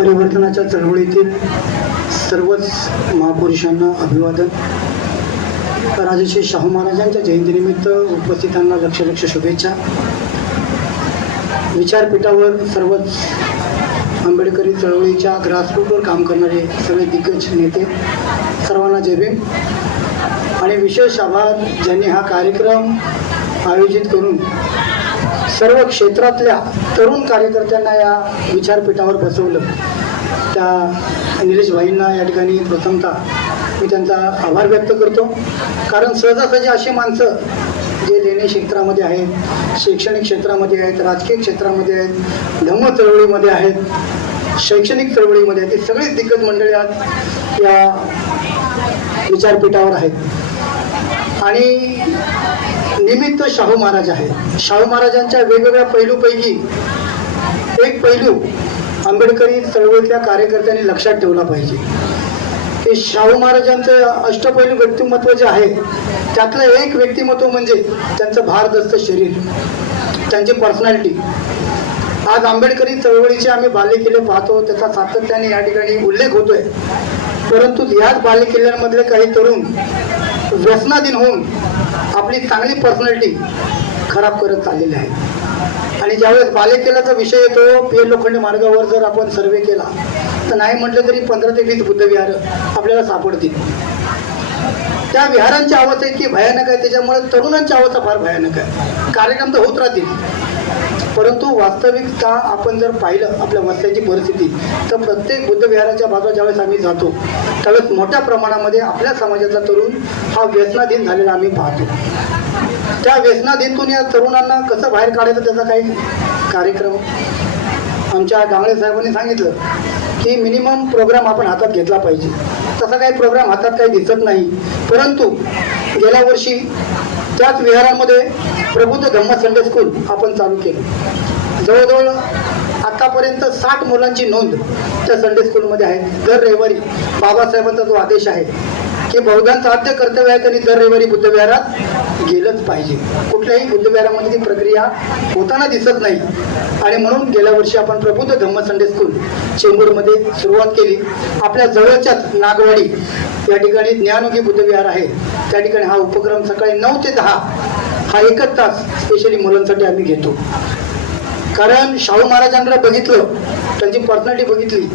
परिवर्तनाच्या चळवळीतील सर्वच महापुरुषांना अभिवादन. राजश्री शाहू महाराजांच्या जयंतीनिमित्त उपस्थितांना लक्ष लक्ष शुभेच्छा. विचारपीठावर सर्वच आंबेडकरी चळवळीच्या ग्रासरूटवर काम करणारे सगळे दिग्गज नेते सर्वांना जय आणि विशेष आभार ज्यांनी हा कार्यक्रम आयोजित करून सर्व क्षेत्रातल्या तरुण कार्यकर्त्यांना या विचारपीठावर बसवलं. त्या निलेश भाईंना या ठिकाणी प्रथमतः मी त्यांचा आभार व्यक्त करतो. कारण सहजासहजी अशी माणसं जे लेणे क्षेत्रामध्ये आहेत शैक्षणिक क्षेत्रामध्ये आहेत राजकीय क्षेत्रामध्ये आहेत धम्म चळवळीमध्ये आहेत शैक्षणिक चळवळीमध्ये आहेत ही सगळीच दिग्गज मंडळी आज या विचारपीठावर आहेत. आणि निमित्त शाहू महाराज आहे शाहू महाराजांच्या वेगवेगळ्या पैलूपैकी एक पैलू आंबेडकरी चळवळीतल्या कार्यकर्त्यांनी लक्षात ठेवला पाहिजे. की शाहू महाराजांचं अष्टपैलू व्यक्तिमत्व जे आहे त्यातलं एक व्यक्तिमत्व म्हणजे त्यांचं भारदस्त शरीर त्यांची पर्सनॅलिटी आज आंबेडकरी चळवळीचे आम्ही बालेकिल्ले पाहतो त्याचा सातत्याने या ठिकाणी उल्लेख होतोय. परंतु याच बालेकिल्ल्यांमधले काही तरुण व्यसनाधीन होऊन आपली चांगली पर्सनॅलिटी खराब करत चाललेली आहे. आणि ज्यावेळेस बालेकेलाचा विषय येतो पी एल लोखंडे मार्गावर जर आपण सर्वे केला तर नाही म्हटलं तरी पंधरा ते वीस बुद्धविहार आपल्याला सापडतील. त्या विहारांची अवस्था इतकी भयानक आहे त्याच्यामुळे तरुणांची अवस्था फार भयानक आहे. कार्यक्रम तर होत राहतील. परंतु वास्तविकता आपण जर पाहिलं आपल्या वस्त्याची परिस्थिती तर प्रत्येक बुद्धविहाराच्या बाजूला ज्यावेळेस आम्ही जातो त्यावेळेस मोठ्या प्रमाणामध्ये आपल्या समाजाचा तरुण हा व्यसनाधीन झालेला आम्ही पाहतो. त्या व्यसनाधीनतून या तरुणांना कसं बाहेर काढायचं त्याचा काही कार्यक्रम? आमच्या गांगळे साहेबांनी सांगितलं की मिनिमम प्रोग्राम आपण हातात घेतला पाहिजे. तसा काही प्रोग्राम हातात काही दिसत नाही. परंतु गेल्या वर्षी त्याच विहारामध्ये प्रबुद्ध धम्म संडे स्कूल आपण चालू केलं. जवळजवळ आतापर्यंत साठ मुलांची नोंद त्या संडे स्कूलमध्ये आहे. दर रविवारी बाबासाहेबांचा जो आदेश आहे की बहुधांचं आद्य कर्तव्य आहे त्यांनी दर रविवारी बुद्धविहारात गेलंच पाहिजे. कुठल्याही बुद्धविहारामध्ये ती प्रक्रिया होताना दिसत नाही. आणि म्हणून गेल्या वर्षी आपण प्रबुद्ध धम्म संडे स्कूल चेंबूरमध्ये सुरुवात केली. आपल्या जवळच्याच नागवाडी या ठिकाणी ज्ञानोगी बुद्धविहार आहे. त्या ठिकाणी हा उपक्रम सकाळी नऊ ते दहा हा एकच तास स्पेशली मुलांसाठी आम्ही घेतो. कारण शाहू महाराजांकडे बघितलं त्यांची पर्सनॅलिटी बघितली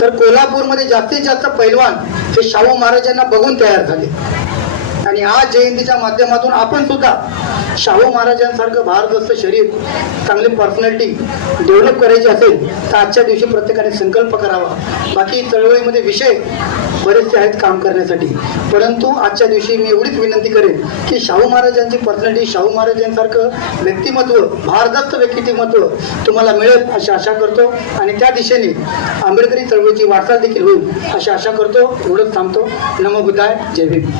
तर कोल्हापूरमध्ये जास्तीत जास्त पैलवान हे शाहू महाराजांना बघून तयार झाले. आणि आज जयंतीच्या माध्यमातून आपण सुद्धा शाहू महाराजांसारखं भारदस्त शरीर चांगली पर्सनॅलिटी डेव्हलप करायची असेल तर आजच्या दिवशी प्रत्येकाने संकल्प करावा. बाकी चळवळीमध्ये विषय बरेचसे आहेत काम करण्यासाठी. परंतु आजच्या दिवशी मी एवढीच विनंती करेन की शाहू महाराजांची पर्सनॅलिटी शाहू महाराजांसारखं व्यक्तिमत्व भारदस्त व्यक्तिमत्व तुम्हाला मिळेल अशी आशा करतो. आणि त्या दिशेने आंबेडकरी चळवळीची वाटचाल देखील होईल अशी आशा करतो. एवढंच थांबतो. नमो बुद्धाय. जय भीम.